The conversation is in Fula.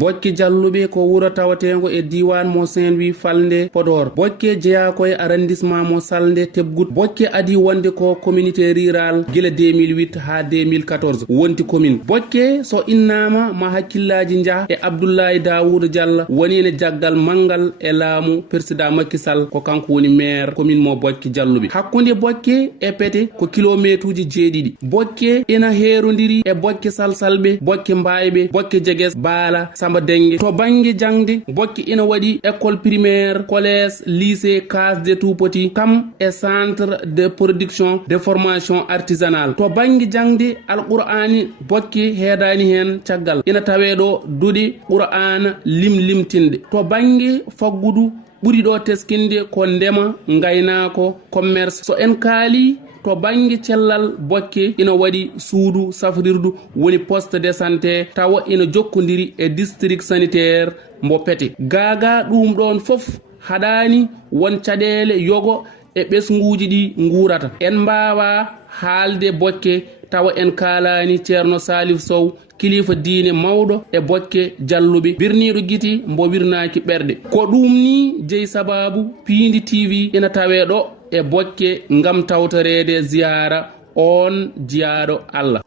Bokke Jalluɓe ko wuro tawatengo e diwan mo Saint-Louis Falnde Podor. Bokke jeeya koye arrondissement mo Salde Tebgout. Bokke adi wonde ko communauté rural gila 2008 ha 2014 wonti commune. Bokke so innama ma hakkillaji jaa e Abdoulaye Daoud Diallo woni ene jaggal mangal e laamu président Macky Sall ko kanko woni maire commune mo Bokke Jalluɓe. Hakkunde Bokke e Pete ko kilométre uji 7. Bokke ina herodiri e Bokke Salsalɓe, Bokke Mbayɓe, Bokke Jegues, Baala, Samba Dengue. To banggue jangde Bokke ina waɗi école primaire, collège, lycée, case des tout petits kam e centre de production de formation artisanale. To banggue jangde alqur'ani Bokke heedani hen caggal ina taweɗo duuɗe qur'ana limtinde. To banggue faggudu ɓuri ɗo teskinde ko ndema, gaynako, commerce. So en kaali to banggue cellal Bokke ina waɗi suudu safrirdu woni poste de santé tawa ina jokkodiri e district sanitaire mbo Pete. Gaga ɗum ɗon fof haɗani won caɗele yogo e ɓesguji ɗi guurata. En mbawa haalde Bokke tawa en kalani ceerno Salif Sow kilifa diine mawɗo e Bokke Jalluɓe birniɗo guiti mbo wirnaki ɓerɗe. Ko ɗum ni jeyi sababu Pindi TV ina tawe ɗo e Bokke ngam tawtorede ziyara on jiyaɗo Allah.